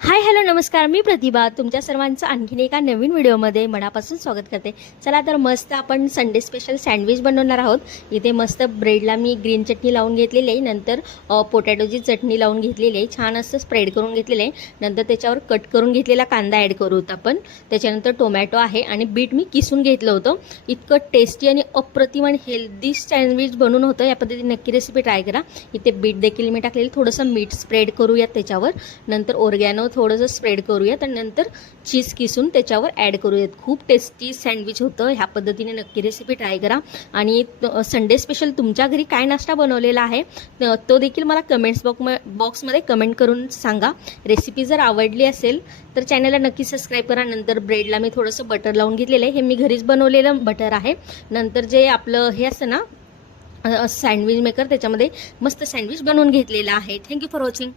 Hi hello नमस्कार, मी प्रतिभा तुमच्या सर्वांचं आणखीन एका नवीन व्हिडिओमध्ये मनापासून स्वागत करते। चला तर मस्त आपण संडे स्पेशल सँडविच बनवणार आहोत। इथे मस्त ब्रेडला मी ग्रीन चटणी लावून घेतलेली आहे, नंतर पोटॅटोची चटणी लावून घेतलेली आहे, छान असं स्प्रेड करून घेतलेलं आहे। नंतर त्याच्यावर कट करून घेतलेला कांदा ॲड करूत आपण, त्याच्यानंतर टोमॅटो आहे आणि बीट मी किसून घेतलं होतं। इतकं टेस्टी आणि अप्रतिम आणि हेल्दी सँडविच बनवून होतं। या पद्धतीने नक्की रेसिपी ट्राय करा। इथे बीट देखील मी टाकलेली, थोडंसं मीठ स्प्रेड करूयात त्याच्यावर, नंतर ऑर्गॅनो थोडंसं स्प्रेड करूयात आणि नंतर चीज किसून त्याच्यावर ॲड करूयात। खूप टेस्टी सँडविच होतं। ह्या पद्धतीने नक्की रेसिपी ट्राय करा। आणि संडे स्पेशल तुमच्या घरी काय नाश्ता बनवलेला आहे तो देखील मला कमेंट्स बॉक्समध्ये कमेंट करून सांगा। रेसिपी जर आवडली असेल तर चॅनलला नक्की सबस्क्राईब करा। नंतर ब्रेडला मी थोडंसं बटर लावून घेतलेलं आहे, हे मी घरीच बनवलेलं बटर आहे। नंतर जे आपलं हे असतं ना सँडविच मेकर, त्याच्यामध्ये मस्त सँडविच बनवून घेतलेलं आहे। Thank you for watching.